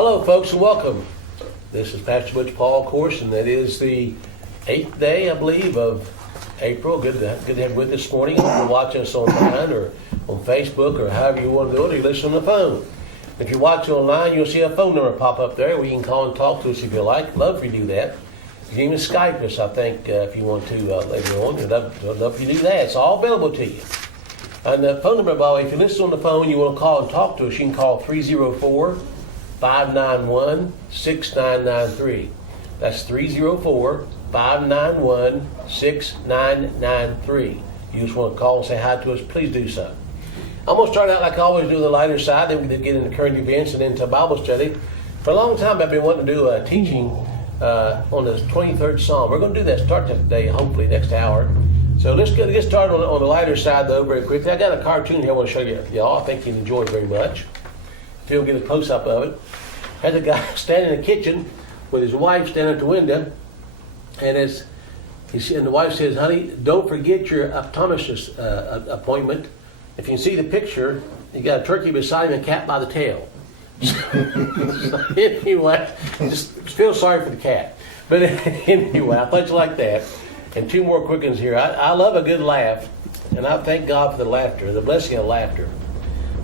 Hello, folks, and welcome. This is Pastor Butch Paul, of course, and it is the 8th day, I believe, of April. Good to have you with us this morning. You can watch us online or on Facebook or however you want to do it, or you listen on the phone. If you watch online, you'll see a phone number pop up there where you can call and talk to us if you like. Love for you to do that. You can even Skype us, I think, if you want to later on. I'd love for you to do that. It's all available to you. And the phone number, by the way, if you listen on the phone, you want to call and talk to us, you can call 304-591-6993. That's 304-591-6993. You just want to call and say hi to us, please do so. I'm going to start out like I always do on the lighter side, then we get into current events and into Bible study. For a long time I've been wanting to do a teaching on the 23rd Psalm. We're going to do that, start that today, hopefully, next hour. So let's get started on the lighter side, though, very quickly. I got a cartoon here I want to show y'all. I think you'll enjoy it very much. If you'll get a close-up of it. Has a guy standing in the kitchen with his wife standing at the window, and the wife says, honey, don't forget your optometrist appointment. If you can see the picture, you got a turkey beside him and a cat by the tail. Anyway, just feel sorry for the cat. But anyway, I thought you liked that. And two more quick ones here. I love a good laugh, and I thank God for the laughter, the blessing of laughter.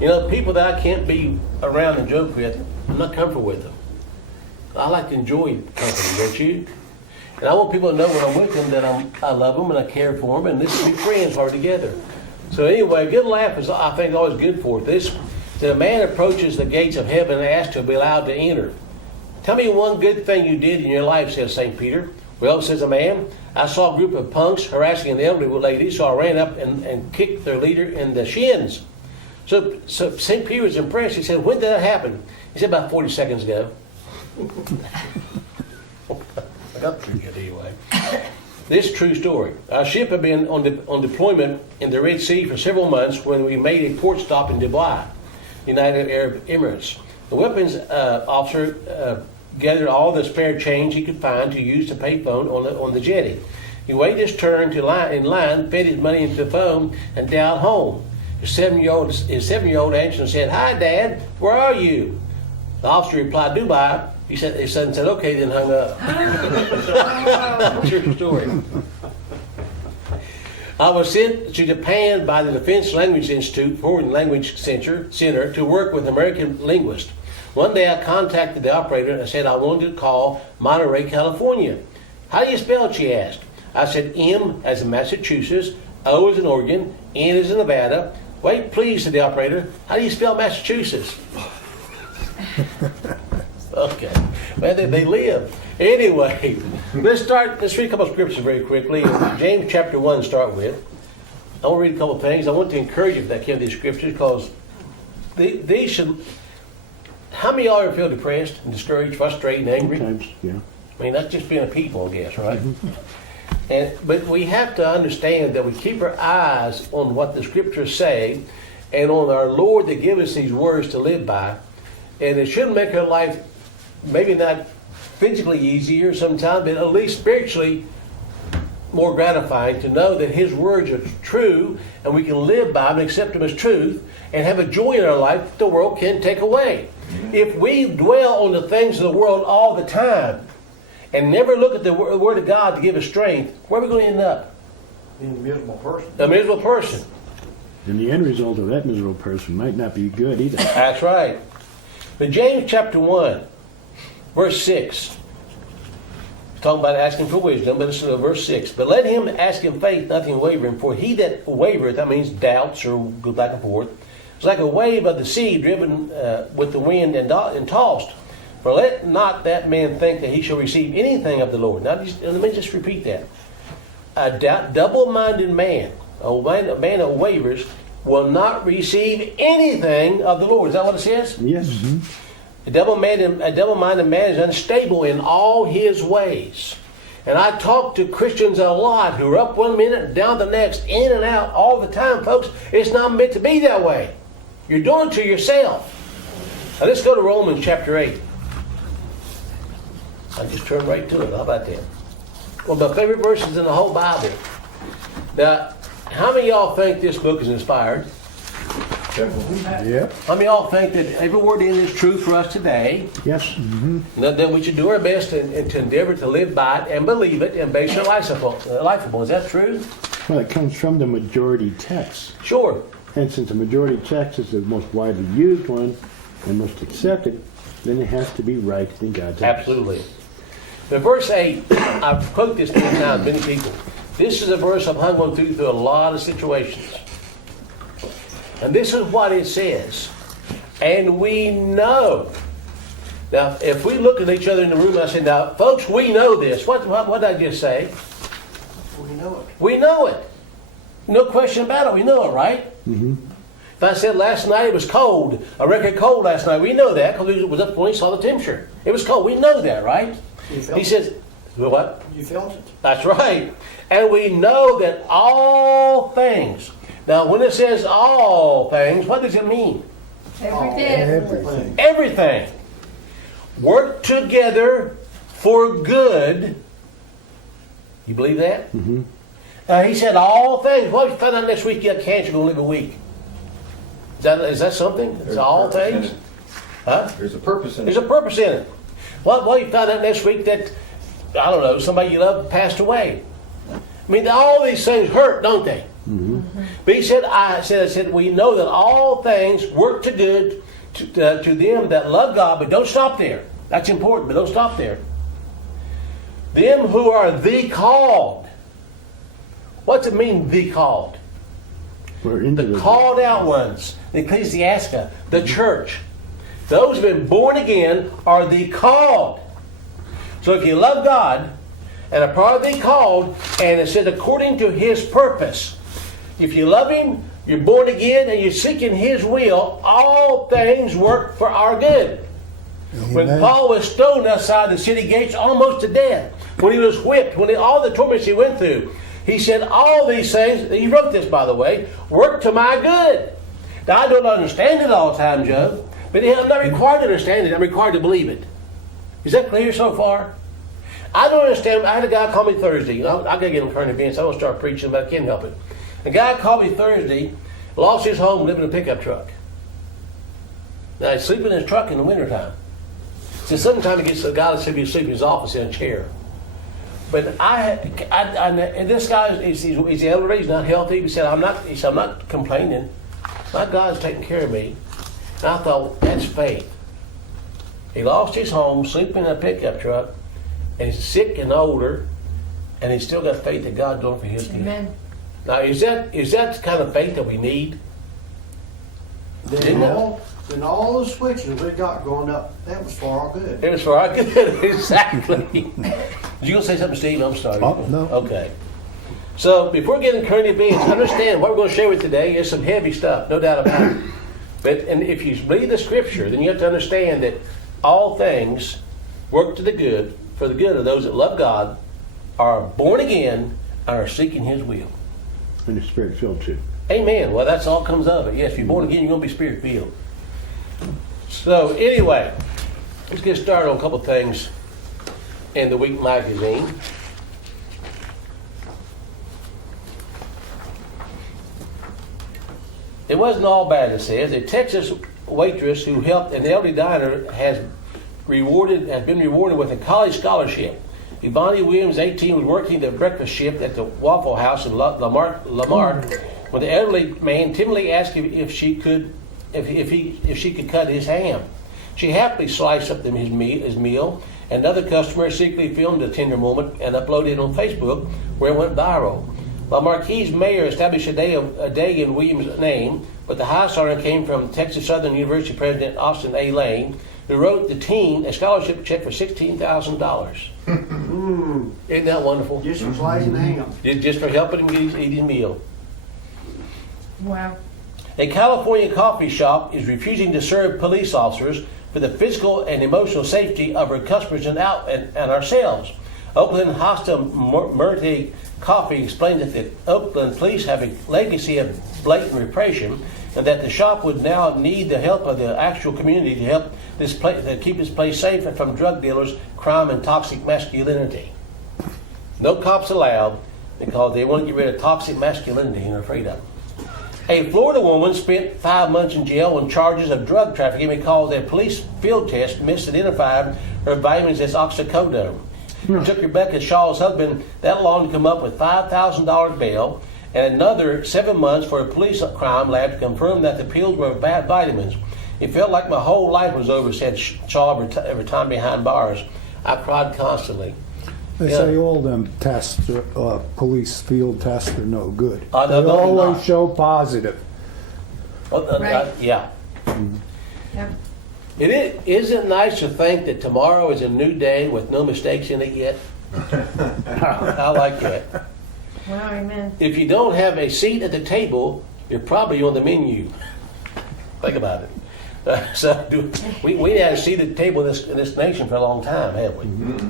You know, people that I can't be around and joke with, I'm not comfortable with them. I like to enjoy company, don't you? And I want people to know when I'm with them that I love them and I care for them, and this will be friends hard together. So anyway, a good laugh is, I think, always good for it. This, that a man approaches the gates of heaven and asks to be allowed to enter. Tell me one good thing you did in your life, says St. Peter. Well, says a man, I saw a group of punks harassing an elderly lady, so I ran up and kicked their leader in the shins. So St. Peter was impressed. He said, when did that happen? He said, about 40 seconds ago. I got pretty good anyway. This is a true story. Our ship had been on deployment in the Red Sea for several months when we made a port stop in Dubai, United Arab Emirates. The weapons officer gathered all the spare change he could find to use to pay phone on the jetty. He waited his turn in line, fed his money into the phone, and dialed home. His seven-year-old answered and said, "Hi, Dad. Where are you?" The officer replied, "Dubai." His son said, "Okay," then hung up. True story. I was sent to Japan by the Defense Language Institute, Foreign Language Center, to work with American linguists. One day I contacted the operator and said I wanted to call Monterey, California. How do you spell it, she asked. I said M as in Massachusetts, O as in Oregon, N as in Nevada. Wait, please, said the operator. How do you spell Massachusetts? Okay. Well, they live. Anyway, let's read a couple of scriptures very quickly. James chapter 1 to start with. I want to read a couple of things. I want to encourage you if that came to these scriptures, because these should... How many of y'all ever feel depressed and discouraged, frustrated, and angry? Sometimes, yeah. I mean, that's just being a people, I guess, right? But we have to understand that we keep our eyes on what the scriptures say and on our Lord that gives us these words to live by. And it shouldn't make our life maybe not physically easier sometimes, but at least spiritually more gratifying to know that His words are true and we can live by them and accept them as truth and have a joy in our life that the world can't take away. If we dwell on the things of the world all the time and never look at the Word of God to give us strength, where are we going to end up? Being a miserable person. A miserable person. And the end result of that miserable person might not be good either. That's right. But James chapter 1, verse 6. Talking about asking for wisdom, but it's verse 6. But let him ask in faith, nothing wavering. For he that wavereth, that means doubts or goes back and forth, is like a wave of the sea driven with the wind and tossed. For let not that man think that he shall receive anything of the Lord. Now, let me just repeat that. A double-minded man, a man who wavers, will not receive anything of the Lord. Is that what it says? Yes. Mm-hmm. A double-minded man is unstable in all his ways. And I talk to Christians a lot who are up one minute, down the next, in and out all the time, folks. It's not meant to be that way. You're doing it to yourself. Now let's go to Romans chapter 8. I just turned right to it. How about that? One of my favorite verses in the whole Bible. Now, how many of y'all think this book is inspired? Yep. How many of y'all think that every word in is true for us today? Yes. Mm-hmm. And that we should do our best and to endeavor to live by it and believe it and base our life upon. Is that true? Well, it comes from the majority text. Sure. And since the majority text is the most widely used one and most accepted, then it has to be right in God's eyes. Absolutely. The verse 8, I've quoted this many times, many people. This is a verse I'm going through a lot of situations. And this is what it says. And we know. Now, if we look at each other in the room and I say, now, folks, we know this. What did I just say? We know it. We know it. No question about it. We know it, right? Mm-hmm. If I said last night it was cold, a record cold last night, we know that because it was up when we saw the temperature. It was cold. We know that, right? You felt He says, well, what? You felt it. That's right. And we know that all things. Now, when it says all things, what does it mean? Everything. Everything. Work together for good. You believe that? Mm-hmm. He said all things. What if you find out next week you got cancer, you're going to live a week? Is that something? It's all things? Huh? There's a purpose in There's it. a purpose in it. What if you find out next week that, I don't know, somebody you love passed away? I mean, all these things hurt, don't they? Mm-hmm. But he said, I said, we know that all things work to good to them that love God, but don't stop there. That's important, but don't stop there. Them who are the called. What's it mean, the called? We're into The called out ones, the ecclesiastica, the church. Those who have been born again are the called. So if you love God and are part of the called, and it says according to His purpose. If you love Him, you're born again, and you're seeking His will, all things work for our good. When Paul was stoned outside the city gates almost to death, when he was whipped, all the torments he went through, he said all these things, he wrote this by the way, work to my good. Now I don't understand it all the time, Joe, but I'm not required to understand it, I'm required to believe it. Is that clear so far? I don't understand. I had a guy call me Thursday. I got to get him current events. I want to start preaching, but I can't help it. A guy called me Thursday, lost his home, living in a pickup truck. Now he's sleeping in his truck in the wintertime. So sometimes he gets a guy that should be sleeping in his office in a chair. But and this guy, he's elderly, he's not healthy. He said, I'm not complaining. My God's taking care of me. And I thought, that's faith. He lost his home, sleeping in a pickup truck, and he's sick and older, and he's still got faith that God's doing for his good. Amen. Now, is that the kind of faith that we need? Then all the switches we got growing up, that was for our good. It was for our good, exactly. Did you going to say something, Steve? I'm sorry. Oh, no. Okay. So, before getting current events, understand what we're going to share with today is some heavy stuff, no doubt about it. And if you read the Scripture, then you have to understand that all things work to the good, for the good of those that love God, are born again, and are seeking His will. And the Spirit filled too. Amen. Well, that's all comes of it. Yes, if you're born again, you're going to be Spirit filled. So, anyway, let's get started on a couple of things in the Week magazine. It wasn't all bad, it says. A Texas waitress who helped an elderly diner has been rewarded with a college scholarship. Ivani Williams, 18, was working the breakfast shift at the Waffle House in Lamar when the elderly man timidly asked him if she could cut his ham. She happily sliced up his meal, and another customer secretly filmed the tender moment and uploaded it on Facebook, where it went viral. La Marquise mayor established a day in Williams' name, but the highest honor came from Texas Southern University President Austin A. Lane, who wrote the team a scholarship check for $16,000. Isn't that wonderful? Just for slicing ham. Just for helping him eat his meal. Wow. A California coffee shop is refusing to serve police officers for the physical and emotional safety of our customers and ourselves. Oakland Hosta Murti Coffee explained that the Oakland police have a legacy of blatant repression, and that the shop would now need the help of the actual community to help keep this place safe from drug dealers, crime, and toxic masculinity. No cops allowed because they want to get rid of toxic masculinity and are afraid of it. A Florida woman spent 5 months in jail on charges of drug trafficking because a police field test misidentified her vitamins as oxycodone. It took Rebecca Shaw's husband that long to come up with $5,000 bail and another 7 months for a police crime lab to confirm that the pills were bad vitamins. It felt like my whole life was over, said Shaw every time behind bars. I cried constantly. They Yeah. say all them tests, police field tests, are no good. No, They they're always not. show positive. Right. Yeah. Yep. Isn't it nice to think that tomorrow is a new day with no mistakes in it yet? I like that. Wow, amen. If you don't have a seat at the table, you're probably on the menu. Think about it. We had a seat at the table in this nation for a long time, haven't we? Mm-hmm.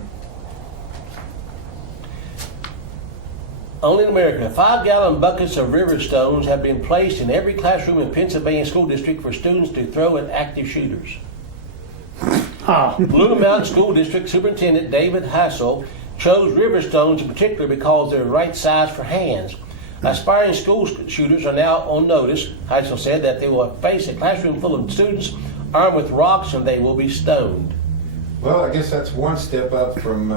Only in America, 5-gallon buckets of river stones have been placed in every classroom in Pennsylvania school district for students to throw at active shooters. Blue Mountain School District Superintendent David Hassel chose river stones in particular because they're the right size for hands. Aspiring school shooters are now on notice. Hassel said that they will face a classroom full of students armed with rocks and they will be stoned. Well, I guess that's one step up from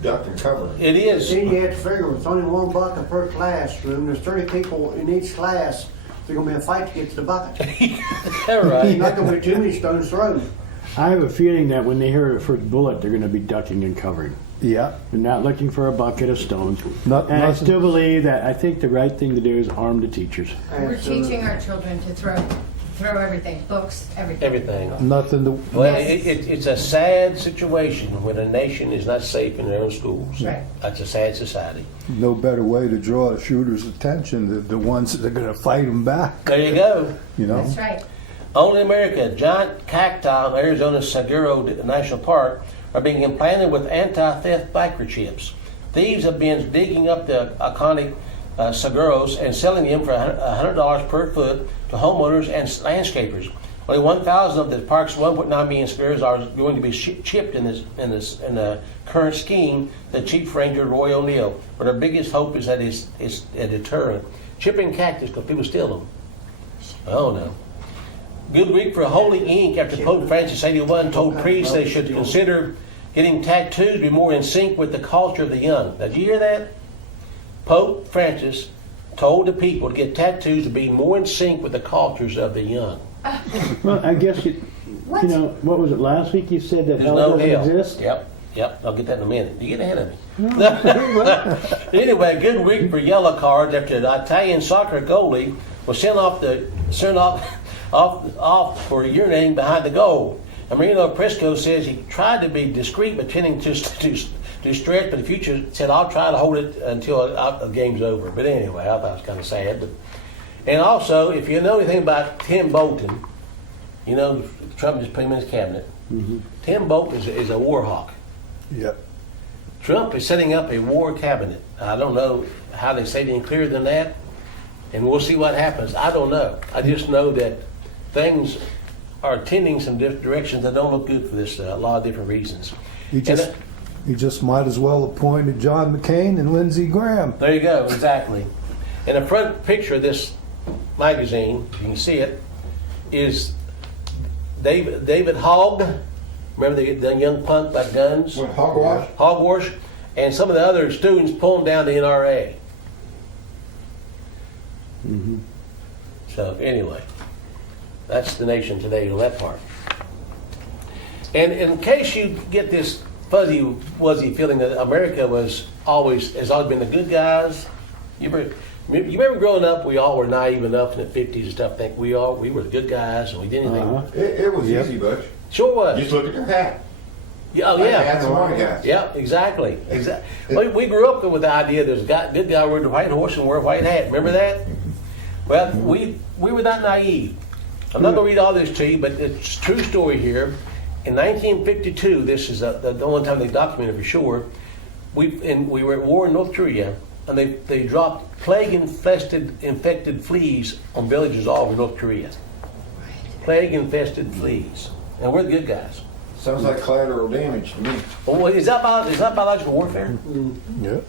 duck and cover. It is. Then you have to figure with only one bucket per classroom, there's 30 people in each class. There's gonna be a fight to get to the bucket. All right. There's not gonna be too many stones thrown. I have a feeling that when they hear the first bullet, they're going to be ducking and covering. Yeah. They're not looking for a bucket of stones. Not- And I nothing- still believe that I think the right thing to do is arm the teachers. We're teaching our children to throw everything, books, everything. Everything. Nothing to. Well, Yes. it's a sad situation when a nation is not safe in their own schools. Right. That's a sad society. No better way to draw the shooter's attention than the ones that are going to fight them back. There you go. You know. That's right. Only in America, giant cacti in Arizona's Saguaro National Park are being implanted with anti-theft microchips. Thieves have been digging up the iconic saguaros and selling them for $100 per foot to homeowners and landscapers. Only 1,000 of the park's 1.9 million saguaros are going to be chipped in the current scheme. The Chief Ranger Roy O'Neill, but our biggest hope is that it's a deterrent. Chipping cactus because people steal them. Oh no. Good week for Holy Ink after Pope Francis 81 told priests they should consider getting tattoos to be more in sync with the culture of the young. Now, did you hear that? Pope Francis told the people to get tattoos to be more in sync with the cultures of the young. Well, I guess you know, what was it last week? You said that There's hell no doesn't hell. exist. Yep. I'll get that in a minute. You get ahead of me. Anyway, good week for yellow cards after the Italian soccer goalie was sent off for urinating behind the goal. And Marino Presco says he tried to be discreet, but tending to stretch, but the future said, I'll try to hold it until the game's over. But anyway, I thought it was kind of sad. And also, if you know anything about Tim Bolton, you know, Trump just put him in his cabinet. Mm-hmm. Tim Bolton is a war hawk. Yep. Trump is setting up a war cabinet. I don't know how they say it any clearer than that, and we'll see what happens. I don't know. I just know that things are tending some different directions that don't look good for this a lot of different reasons. He just might as well appointed John McCain and Lindsey Graham. There you go, exactly. And the front picture of this magazine, you can see it, is David Hogg. Remember the young punk about guns? What, hogwash? Hogwash, and some of the other students pulling down the NRA. Mm-hmm. So anyway, that's the nation today on that part. And in case you get this fuzzy-wuzzy feeling that America has always been the good guys, you remember growing up, we all were naive enough in the 50s and stuff, think we were the good guys and we did anything. Uh-huh. It was Yep. easy, Butch. Sure was. Just look at your hat. Yeah, oh Like yeah. hats and white hats. Yeah, exactly. We grew up with the idea there's a good guy wear the white horse and wear a white hat. Remember that? Well, we were not naive. I'm not going to read all this to you, but it's a true story here. In 1952, this is the only time they documented for sure. We were at war in North Korea, and they dropped plague-infected fleas on villages all over North Korea. Plague-infested fleas, and we're the good guys. Sounds like collateral damage to me. Well, is that biological warfare? Yep.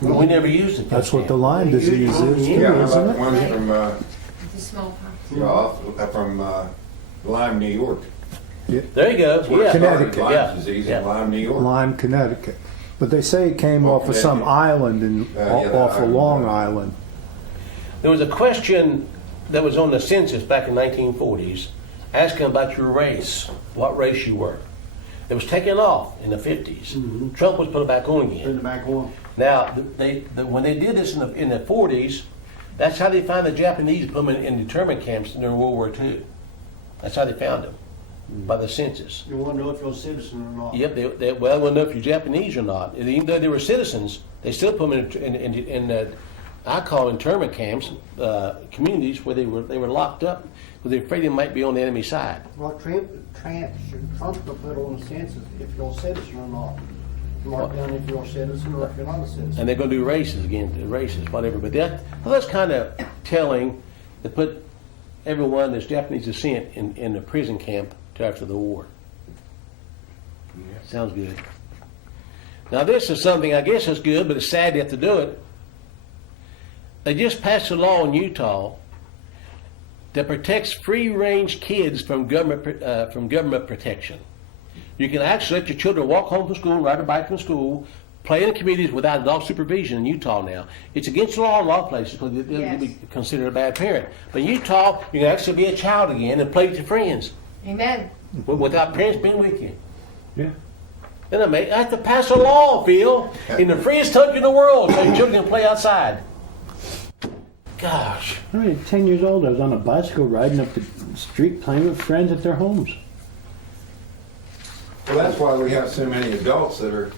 We never used it. That's what the Lyme disease is, Yeah, how isn't about it? one from, The smallpox. Lyme, New York. There you go. Yeah. Connecticut. Lyme Yeah. disease Yeah. in Lyme, New York. Lyme, Connecticut. But they say it came off of some Connecticut. island in, Yeah, that off of island. Long Island. There was a question that was on the census back in 1940s asking about your race, what race you were. It was taken off in the 50s. Trump was put it back on In again. the back one. Now, when they did this in the 40s, that's how they found the Japanese, put them in internment camps during World War II. That's how they found them, by the census. You want to know if you're a citizen or not. Yep, they well, know if you're Japanese or not. And even though they were citizens, they still put them in I call internment camps, communities where they were locked up because they were afraid they might be on the enemy side. Well, Trump will put on the census if you're a citizen or not. Mark down if you're a citizen or if you're not a citizen. And they're going to do races again, whatever. But that's kind of telling to put everyone that's Japanese descent in the prison camp till after the war. Sounds good. Now this is something I guess is good, but it's sad they have to do it. They just passed a law in Utah that protects free-range kids from government protection. You can actually let your children walk home from school, ride a bike from school, play in the communities without adult supervision in Utah now. It's against the law in a lot of places because they'll Yes. be considered a bad parent. But in Utah, you can actually be a child again and play with your friends Amen. without parents being with you. Yeah. Then I have to pass a law, Phil, in the freest country in the world so your children can play outside. Gosh. I mean, at 10 years old, I was on a bicycle riding up the street playing with friends at their homes. Well, that's why we have so many adults that are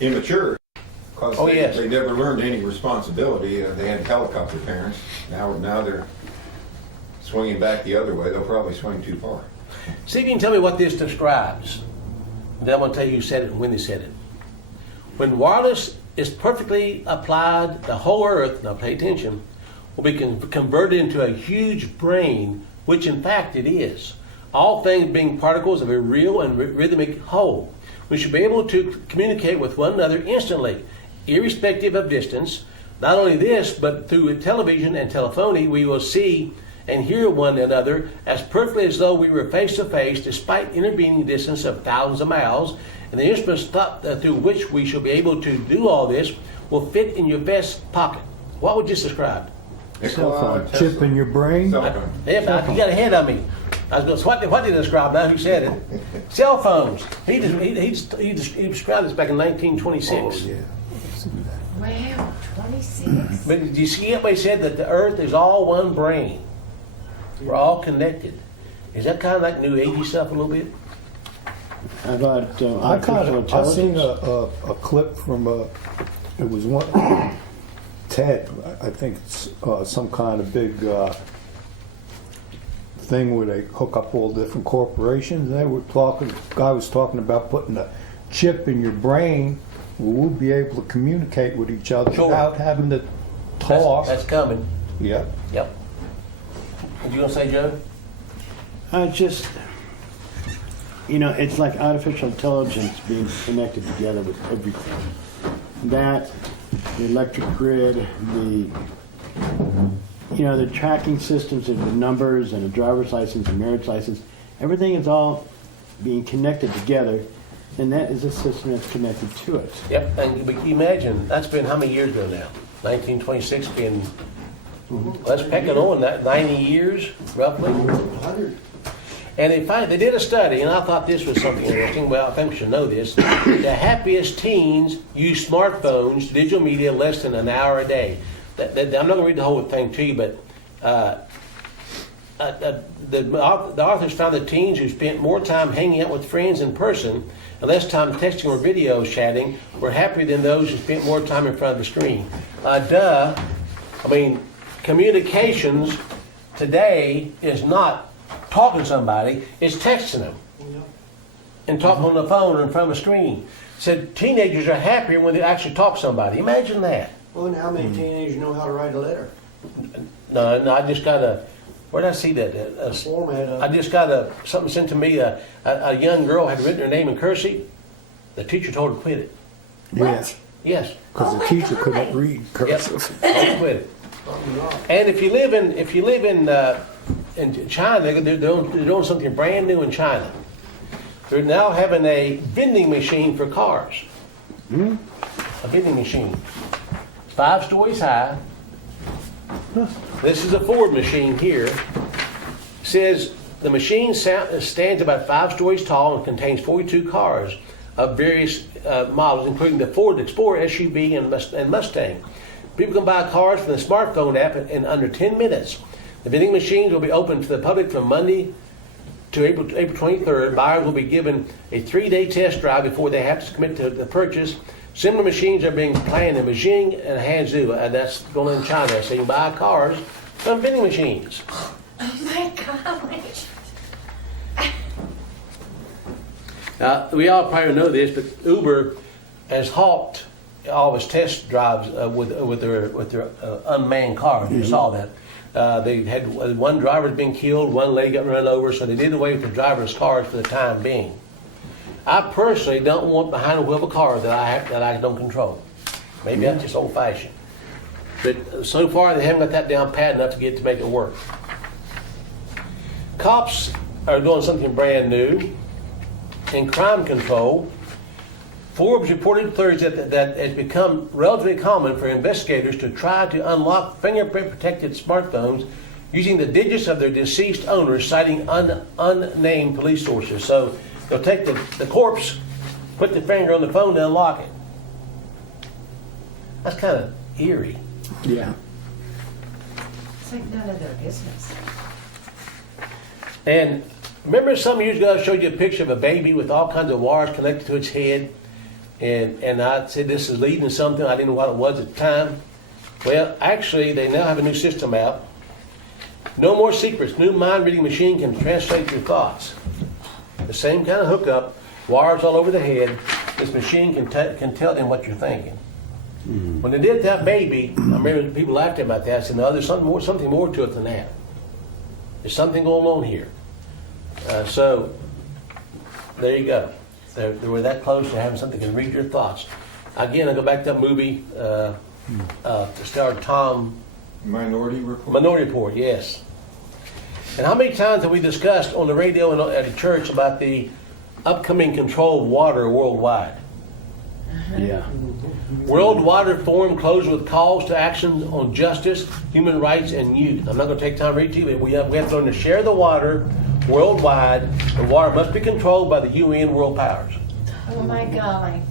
immature. Because Oh, yes. they never learned any responsibility. They had helicopter parents. Now they're swinging back the other way. They'll probably swing too far. See if you can tell me what this describes. Then I'm going to tell you who said it and when they said it. When wireless is perfectly applied, the whole earth, now pay attention, will be converted into a huge brain, which in fact it is. All things being particles of a real and rhythmic whole. We should be able to communicate with one another instantly, irrespective of distance. Not only this, but through television and telephony, we will see and hear one another as perfectly as though we were face to face, despite intervening distance of thousands of miles. And the instruments through which we shall be able to do all this will fit in your vest pocket. What would you describe? Nikola Tesla. Chip in your brain. Cell phone. Yeah, you got ahead of me. I was going, what did he describe now? Who said it? Cell phones. He described this back in 1926. Oh, yeah. Wow, 26. But did you see what he said? That the earth is all one brain. We're all connected. Is that kind of like New Agey stuff a little bit? How about I seen a clip from it was one TED. I think it's some kind of big thing where they hook up all different corporations. And they were talking. Guy was talking about putting a chip in your brain where we'll be able to communicate with each other Sure. without having to talk. That's coming. Yeah. Yep. What you gonna say, Joe? Just, it's like artificial intelligence being connected together with everything. That, the electric grid, the tracking systems of the numbers and a driver's license and marriage license, everything is all being connected together, and that is a system that's connected to it. Yep. And but can you imagine? That's been how many years ago now? 1926 being. Let's pecking on that 90 years roughly. 100. And they did a study, and I thought this was something interesting. Well, I think we should know this. The happiest teens use smartphones, digital media, less than an hour a day. I'm not going to read the whole thing to you, but the authors found that teens who spent more time hanging out with friends in person and less time texting or video chatting were happier than those who spent more time in front of the screen. Communications today is not talking to somebody, it's texting them and talking on the phone or in front of a screen. Said teenagers are happier when they actually talk to somebody. Imagine that. Well, and how many teenagers know how to write a letter? No, I just got where did I see that? Format. I just got something sent to me. A young girl had written her name in cursive. The teacher told her to quit it. Yeah. Yes. Because the teacher couldn't read cursive. Yep. Don't quit it. And if you live in China, they're doing something brand new in China. They're now having a vending machine for cars. A vending machine. 5 stories high. This is a Ford machine here. It says the machine stands about 5 stories tall and contains 42 cars of various models, including the Ford Explorer SUV and Mustang. People can buy cars from the smartphone app in under 10 minutes. The vending machines will be open to the public from Monday to April 23rd. Buyers will be given a 3-day test drive before they have to commit to the purchase. Similar machines are being planned in Beijing and Hangzhou, and that's going on in China. So you can buy cars from vending machines. Oh my gosh. Now, we all probably know this, but Uber has halted all of its test drives with their unmanned cars. You saw that. They had one driver's been killed, one lady got run over, so they did away with the driverless cars for the time being. I personally don't want behind the wheel of a car that I don't control. Maybe that's just old-fashioned. But so far, they haven't got that down pat enough to make it work. Cops are doing something brand new in crime control. Forbes reported Thursday that it's become relatively common for investigators to try to unlock fingerprint-protected smartphones using the digits of their deceased owners, citing unnamed police sources. So they'll take the corpse, put the finger on the phone, and unlock it. That's kind of eerie. Yeah. It's like none of their business. And remember some years ago I showed you a picture of a baby with all kinds of wires connected to its head? And I said this is leading to something. I didn't know what it was at the time. Well, actually, they now have a new system out. No more secrets. New mind-reading machine can translate your thoughts. The same kind of hookup, wires all over the head. This machine can tell them what you're thinking. When they did that baby, I remember people laughed about that. I said, no, there's something more to it than that. There's something going on here. So there you go. They were that close to having something that can read your thoughts. Again, I go back to that movie, starred Tom. Minority Report? Minority Report, yes. And how many times have we discussed on the radio and at the church about the upcoming control of water worldwide? Yeah. World Water Forum closed with calls to action on justice, human rights, and youth. I'm not going to take time to read to you, but we have to learn to share the water worldwide, and water must be controlled by the UN world powers. Oh my golly.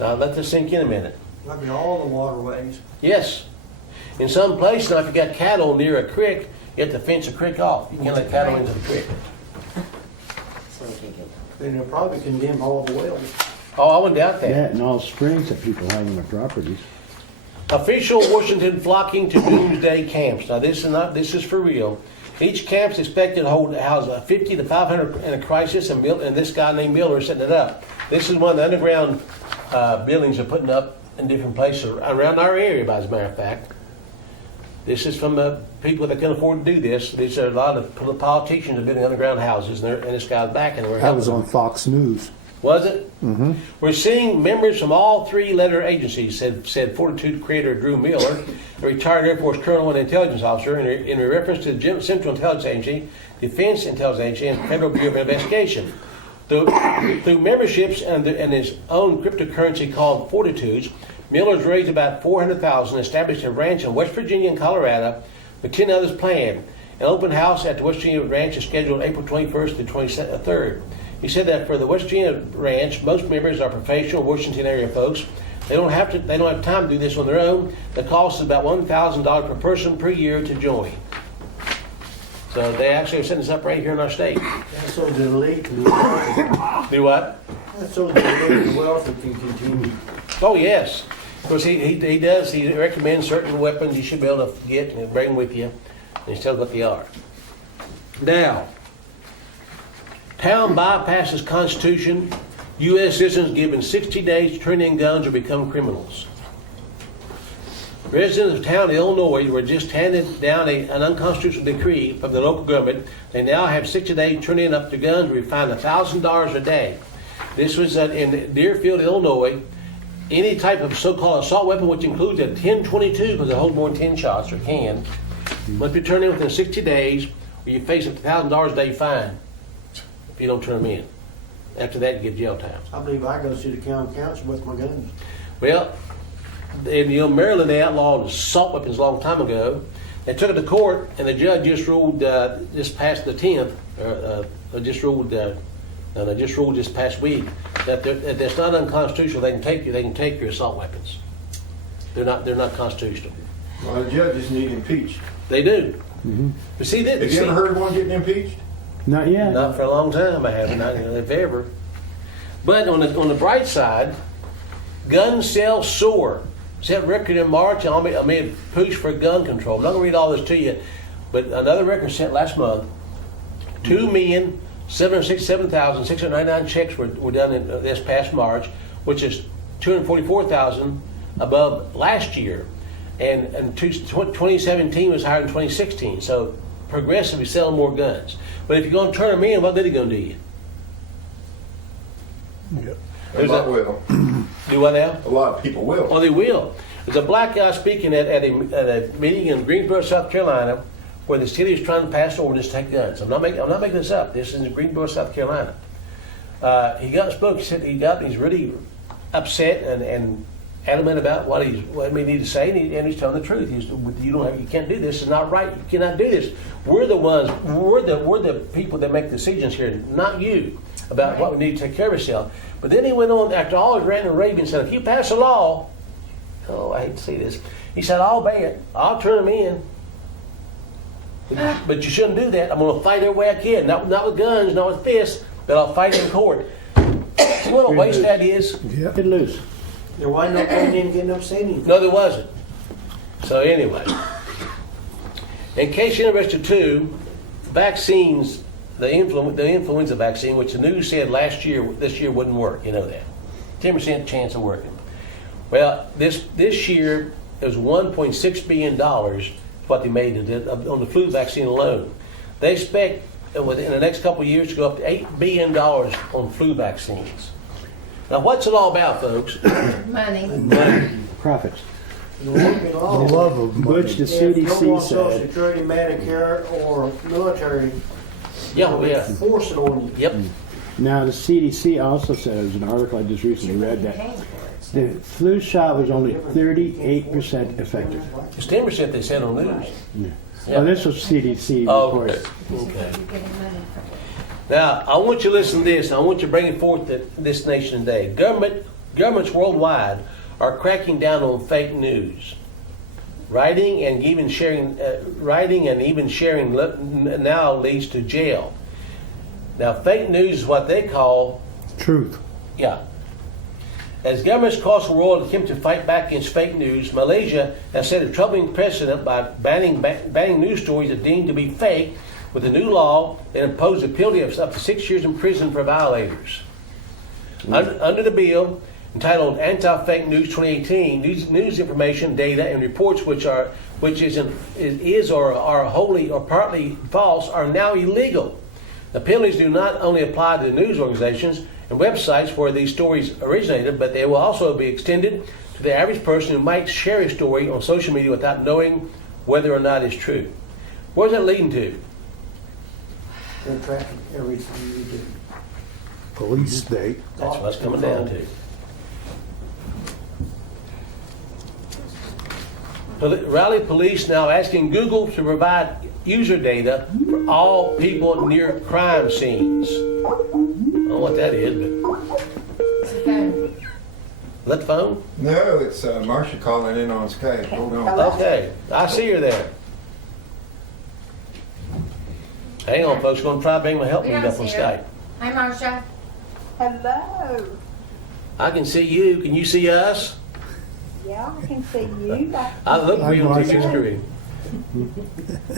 Now let this sink in a minute. That'd be all the waterways. Yes. In some places, now if you got cattle near a creek, you have to fence the creek off. You can't let cattle into the creek. Then they'll probably condemn all the wells. Oh, I wouldn't doubt that. Yeah, and all springs that people have on their properties. Official Washington flocking to doomsday camps. Now this is for real. Each camp is expected to house 50 to 500 in a crisis, and this guy named Miller is setting it up. This is one of the underground buildings they're putting up in different places around our area, as a matter of fact. This is from the people that can afford to do this. These are a lot of politicians that are building underground houses, and this guy's back, and we're That was helping on them. Fox News. Was it? Mm-hmm. We're seeing members from all 3 letter agencies, said Fortitude creator Drew Miller, a retired Air Force colonel and intelligence officer, in reference to the Central Intelligence Agency, Defense Intelligence Agency, and Federal Bureau of Investigation. Through memberships and his own cryptocurrency called Fortitudes, Miller's raised about $400,000, established a ranch in West Virginia and Colorado, with 10 others planned. An open house at the West Virginia ranch is scheduled April 21st to 23rd. He said that for the West Virginia ranch, most members are professional Washington area folks. They don't have time to do this on their own. The cost is about $1,000 per person per year to join. So they actually are setting this up right here in our state. That's so the elite and the wealthy. Do what? That's so the elite and wealthy can continue. Oh yes. Of course he does. He recommends certain weapons you should be able to get and bring with you, and he tells what they are. Now, town bypasses Constitution. U.S. citizens given 60 days to turn in guns or become criminals. Residents of town of Illinois were just handed down an unconstitutional decree from the local government. They now have 60 days to turn in up their guns or be fined $1,000 a day. This was in Deerfield, Illinois. any type of so-called assault weapon, which includes a 10-22, because it holds more than 10 shots, or can, must be turned in within 60 days, or you face up to $1,000 a day fine if you don't turn them in. After that, you get jail time. I believe I go to the county council with my guns. Well, in Maryland, they outlawed assault weapons a long time ago. They took it to court, and the judge just ruled, just past the 10th, just ruled this past week that that's not unconstitutional. They can take your assault weapons. They're not constitutional. Well, the judges need impeached. They do. But see, Have you ever heard of one getting impeached? Not yet. Not for a long time. I haven't. If ever. But on the bright side, gun sales soar. Set record in March. I made a push for gun control. I'm not going to read all this to you, but another record set last month. 2,767,699 checks were done in this past March, which is 244,000 above last year. And 2017 was higher than 2016. So progressively selling more guns. But if you're going to turn them in, what good are they going to do you? Yep. A lot will. Do what now? A lot of people will. Oh, they will. There's a black guy speaking at a meeting in Greensboro, South Carolina, where the city is trying to pass an ordinance to take guns. I'm not making this up. This is in Greensboro, South Carolina. He spoke. He said he's really upset and adamant about what we need to say, and he's telling the truth. You can't do this. It's not right. You cannot do this. We're the ones. We're the people that make decisions here, not you, about what we need to take care of ourselves. But then he went on after all his ranting and raving and said, if you pass a law, I hate to see this. He said, I'll obey it. I'll turn them in. But you shouldn't do that. I'm going to fight every way I can. Not with guns, not with fists, but I'll fight in court. See what a waste that is? Get loose. There wasn't no point in getting upset anymore. No, there wasn't. So anyway, in case you're interested too, vaccines, the influenza vaccine, which the news said this year wouldn't work. You know that. 10% chance of working. Well, this year it was $1.6 billion what they made on the flu vaccine alone. They expect within the next couple of years to go up to $8 billion on flu vaccines. Now, what's it all about, folks? Money. Profits. The Love of money. Butch, the If you're CDC on Social said, Security, Medicare, or military, Yeah. force it on you. Yep. now the CDC also says, an article I just recently read, that the flu shot was only 38% effective. It's 10% they said on news. Well, this was CDC Oh, report. okay. You're getting money from it. Now, I want you to listen to this. I want you to bring it forth to this nation today. Governments worldwide are cracking down on fake news. Writing and even sharing now leads to jail. Now, fake news is what they call, Truth. yeah. As governments across the world attempt to fight back against fake news, Malaysia has set a troubling precedent by banning news stories that deemed to be fake with a new law that imposed a penalty of up to 6 years in prison for violators. Under the bill, entitled Anti-Fake News 2018, news information, data, and reports which are wholly or partly false are now illegal. The penalties do not only apply to the news organizations and websites where these stories originated, but they will also be extended to the average person who might share a story on social media without knowing whether or not it's true. Where's that leading to? They're tracking everything you do. Police state. That's what it's coming down to. Raleigh police now asking Google to provide user data for all people near crime scenes. I don't know what that is, but It's a phone. is that the phone? No, it's Marcia calling in on Skype. Hold on. Okay, I see her there. Hang on, folks. Going to try to bring my help We me don't up on see her. Skype. Hi, Marcia. Hello. I can see you. Can you see us? Yeah, I can see you. I look Hi, real Marcia. TV screen.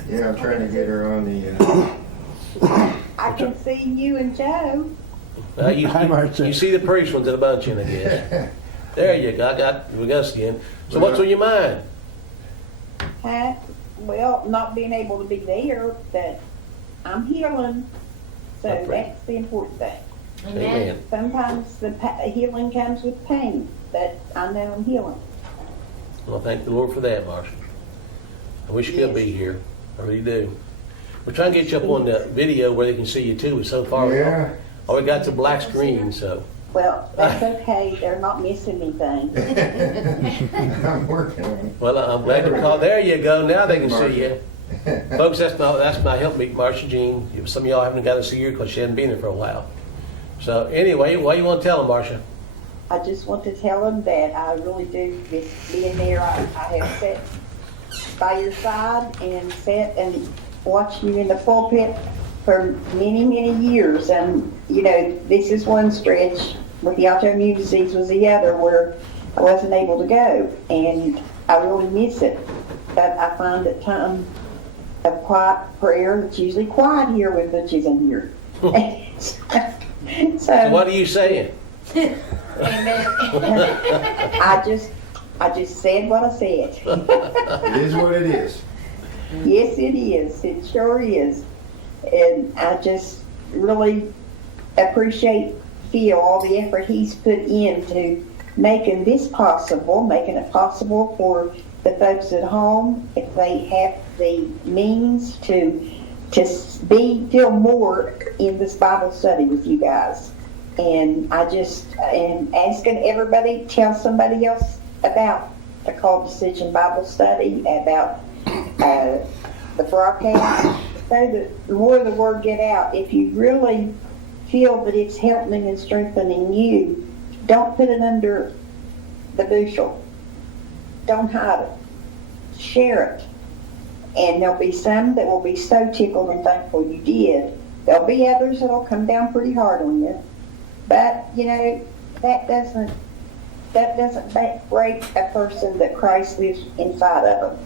Yeah, I'm trying to get her on the. I can see you and Joe. Well, you Hi, Marcia. see the priest ones in a bunch in, I guess. There you go. We got us again. So what's on your mind? Well, not being able to be there, but I'm healing. So I pray. that's the important thing. Amen. Amen. Sometimes the healing comes with pain. but I know I'm healing. Well, thank the Lord for that, Marcia. I wish you could be here. I really do. We're trying to get you up on the video where they can see you too, but so far, Yeah. all we got's a black screen, so. Well, that's okay. They're not missing anything. I'm working on it. Well, I'm glad you called. There you go. Now they can see you. Folks, that's my helpmate, Marcia Jean. Some of y'all haven't got to see her because she hasn't been here for a while. So anyway, what do you want to tell them, Marcia? I just want to tell them that I really do miss being there. I have sat by your side and sat and watched you in the pulpit for many, many years. And, you know, this is one stretch with the autoimmune disease was the other where I wasn't able to go. And I really miss it. But I find that time of quiet prayer, it's usually quiet here when Butch isn't here. So what are you saying? Amen. I just said what I said. It is what it is. Yes, it is. It sure is. And I just really appreciate Phil, all the effort he's put into making this possible, making it possible for the folks at home, if they have the means to feel more in this Bible study with you guys. And I just am asking everybody, tell somebody else about the Call Decision Bible Study, about the broadcast, so that the more the word get out. If you really feel that it's helping and strengthening you, don't put it under the bushel. Don't hide it. Share it. And there'll be some that will be so tickled and thankful you did. There'll be others that'll come down pretty hard on you. But, you know, that doesn't break a person that Christ lives inside of them.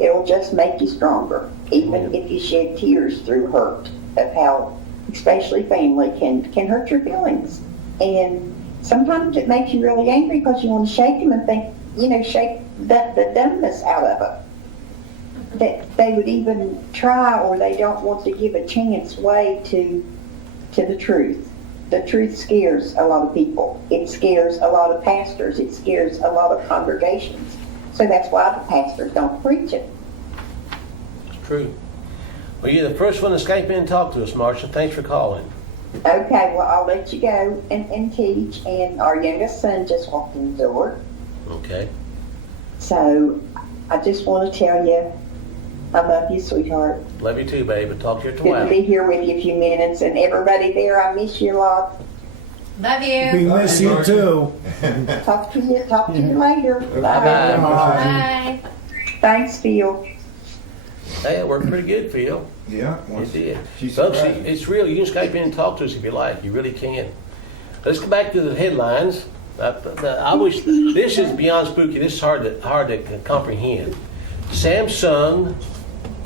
It'll just make you stronger, even if you shed tears through hurt of how, especially family, can hurt your feelings. And sometimes it makes you really angry because you want to shake them and think, you know, shake the dumbness out of them. That they would even try, or they don't want to give a chance way to the truth. The truth scares a lot of people. It scares a lot of pastors. It scares a lot of congregations. So that's why the pastors don't preach it. It's true. Well, you're the first one to Skype in and talk to us, Marcia. Thanks for calling. Okay, well, I'll let you go and teach. And our youngest son just walked in the door. Okay. So I just want to tell you, I love you, sweetheart. Love you too, baby. Talk to you Good to tomorrow. be here with you a few minutes. And everybody there, I miss you a lot. Love We you. miss you too. Talk to you later. Bye-bye. Bye. Thanks, Phil. Hey, it worked pretty good, Phil. Yeah. It did. She's Folks, surprised. it's real. You can Skype in and talk to us if you like. You really can. Let's go back to the headlines. I wish this is beyond spooky. This is hard to comprehend. Samsung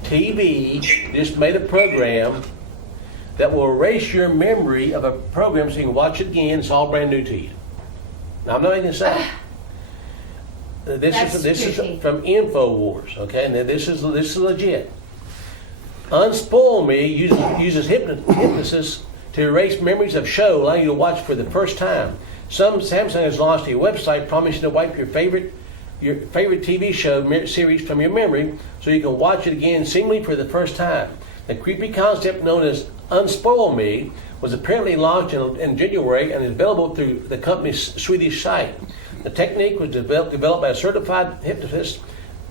TV just made a program that will erase your memory of a program so you can watch it again. It's all brand new to you. Now, I'm not making this up. This That's is spooky. from InfoWars, okay? And this is legit. Unspoil Me uses hypnosis to erase memories of show, allowing you to watch for the first time. Samsung has launched a website promising to wipe your favorite TV show series from your memory so you can watch it again seemingly for the first time. The creepy concept known as Unspoil Me was apparently launched in January and is available through the company's Swedish site. The technique was developed by a certified hypnotist,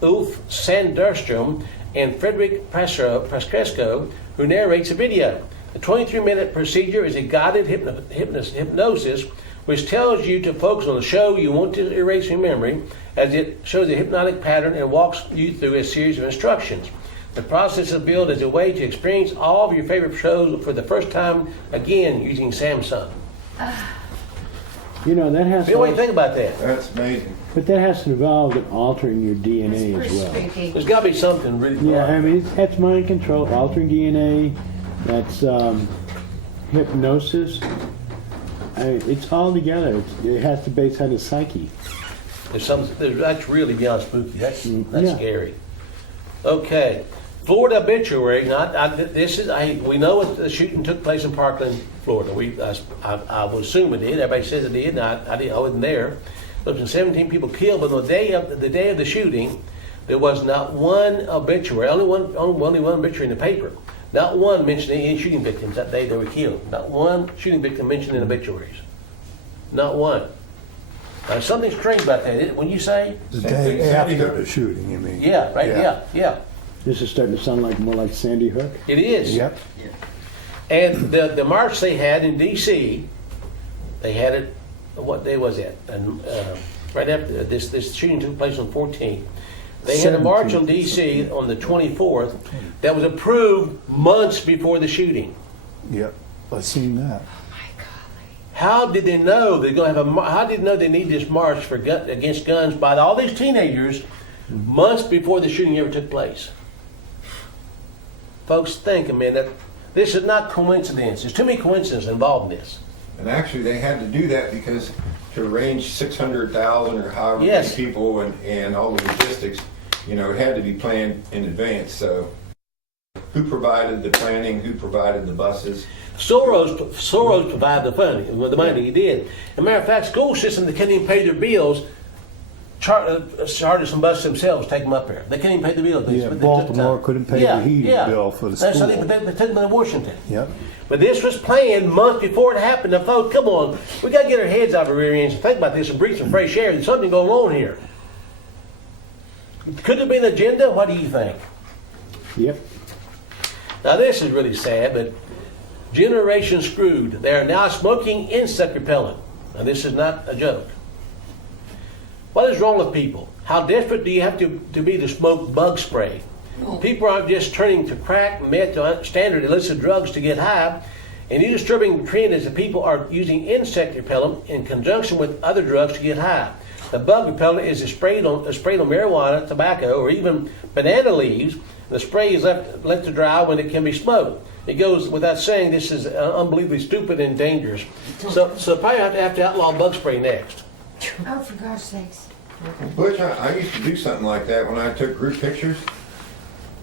Ulf Sandström, and Frederick Pascresco, who narrates a video. The 23-minute procedure is a guided hypnosis which tells you to focus on the show you want to erase your memory, as it shows a hypnotic pattern and walks you through a series of instructions. The process is built as a way to experience all of your favorite shows for the first time, again, using Samsung. You know, that has What do you to, think about that? That's amazing. but that has to involve altering your It's DNA as pretty well. spooky. There's got to be something really Yeah, wrong. I mean, that's mind control, altering DNA, that's hypnosis. It's all together. It has to be based on the psyche. That's really beyond spooky. That's Yeah. scary. Okay, Florida obituary. We know the shooting took place in Parkland, Florida. I would assume it did. Everybody says it did. I wasn't there. There was 17 people killed, but on the day of the shooting, there was not one obituary, only one obituary in the paper. Not one mentioned any shooting victims that day they were killed. Not one shooting victim mentioned in obituaries. Not one. Now, something strange about that. When you say, The Same day thing, Sandy after Hook. the shooting, you mean? yeah, right, yeah. This is starting to sound like more like Sandy Hook. It is. Yep. And the march they had in D.C., they had it, what day was that? And right after this shooting took place on 14th. They had a march on D.C. on the 24th that was approved months before the shooting. Yep. I seen that. How did they know they're going to have how did they know they need this march for against guns by all these teenagers months before the shooting ever took place? Folks, think a minute. This is not coincidence. There's too many coincidences involved in this. And actually, they had to do that because to arrange 600,000 or however Yes. many people and all the logistics, it had to be planned in advance. So who provided the planning? Who provided the buses? Soros provided the funding, the money he did. As a matter of fact, school systems that couldn't even pay their bills chartered some buses themselves, take them up there. They couldn't even pay the bills. Yeah, Baltimore couldn't pay the heating bill for the So school. they took them to Washington. Yep. But this was planned months before it happened. Now, folks, come on. We got to get our heads out of our rear ends and think about this and breathe some fresh air. There's something going on here. Could there be an agenda? What do you think? Yep. Now, this is really sad, but generation screwed. They are now smoking insect repellent. Now, this is not a joke. What is wrong with people? How desperate do you have to be to smoke bug spray? People aren't just turning to crack, meth, to standard illicit drugs to get high. A new disturbing trend is that people are using insect repellent in conjunction with other drugs to get high. The bug repellent is sprayed on marijuana, tobacco, or even banana leaves. The spray is left to dry when it can be smoked. It goes without saying this is unbelievably stupid and dangerous. So probably have to outlaw bug spray next. Oh, for gosh sakes. Butch, I used to do something like that when I took group pictures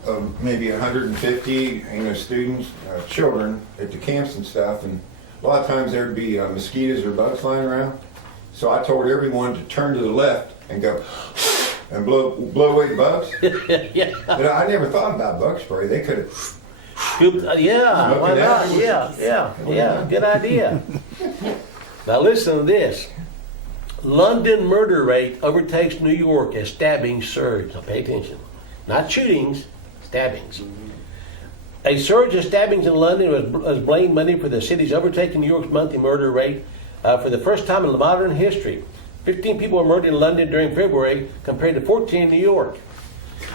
of maybe 150, students, children at the camps and stuff, and a lot of times there'd be mosquitoes or bugs flying around. So I told everyone to turn to the left and go and blow away the bugs. Yeah. But I never thought about bug spray. They could have. Yeah, why Smoking not? afterwards. Yeah, good idea. Now listen to this. London murder rate overtakes New York as stabbings surge. Now pay attention. Not shootings, stabbings. A surge of stabbings in London was blamed Monday for the city's overtaking New York's monthly murder rate for the first time in modern history. 15 people were murdered in London during February compared to 14 in New York.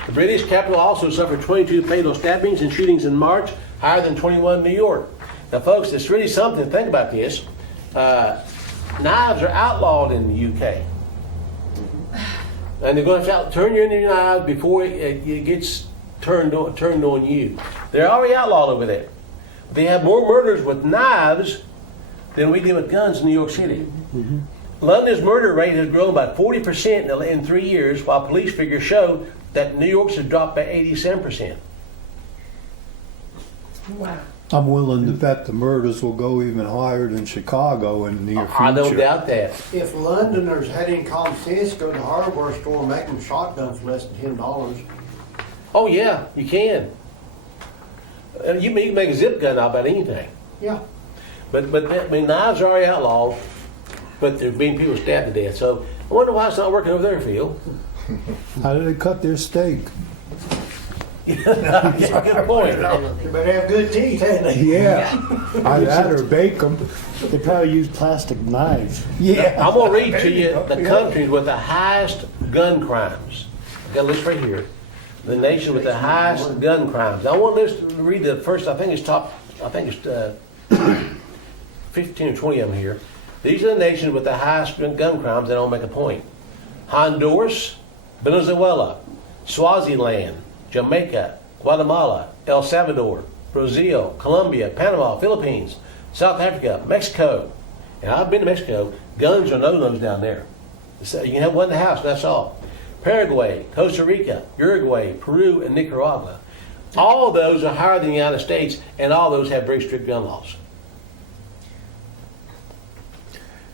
The British capital also suffered 22 fatal stabbings and shootings in March, higher than 21 in New York. Now, folks, it's really something to think about this. Knives are outlawed in the UK. And they're going to have to turn you into your knives before it gets turned on you. They're already outlawed over there. They have more murders with knives than we do with guns in New York City. Mm-hmm. London's murder rate has grown by 40% in 3 years, while police figures show that New York's has dropped by 87%. Wow. I'm willing to bet the murders will go even higher than Chicago in the near future. I don't doubt that. If Londoners had any common sense, go to the hardware store and make them shotgun for less than $10. Oh yeah, you can. You can make a zip gun out about anything. Yeah. But knives are already outlawed, but there's been people stabbed to death. So I wonder why it's not working over there, Phil. How do they cut their steak? Yeah, good point. You better have good teeth, ain't they? Yeah. Either that or bake them. They probably use plastic knives. Yeah. I'm going to read to you the countries with the highest gun crimes. I've got a list right here. The nation with the highest gun crimes. I want to read the first, I think it's 15 or 20 of them here. These are the nations with the highest gun crimes, and I'll make a point. Honduras, Venezuela, Swaziland, Jamaica, Guatemala, El Salvador, Brazil, Colombia, Panama, Philippines, South Africa, Mexico. And I've been to Mexico. Guns are no-nos down there. So you can have one in the house, that's all. Paraguay, Costa Rica, Uruguay, Peru, and Nicaragua. All of those are higher than the United States, and all those have very strict gun laws.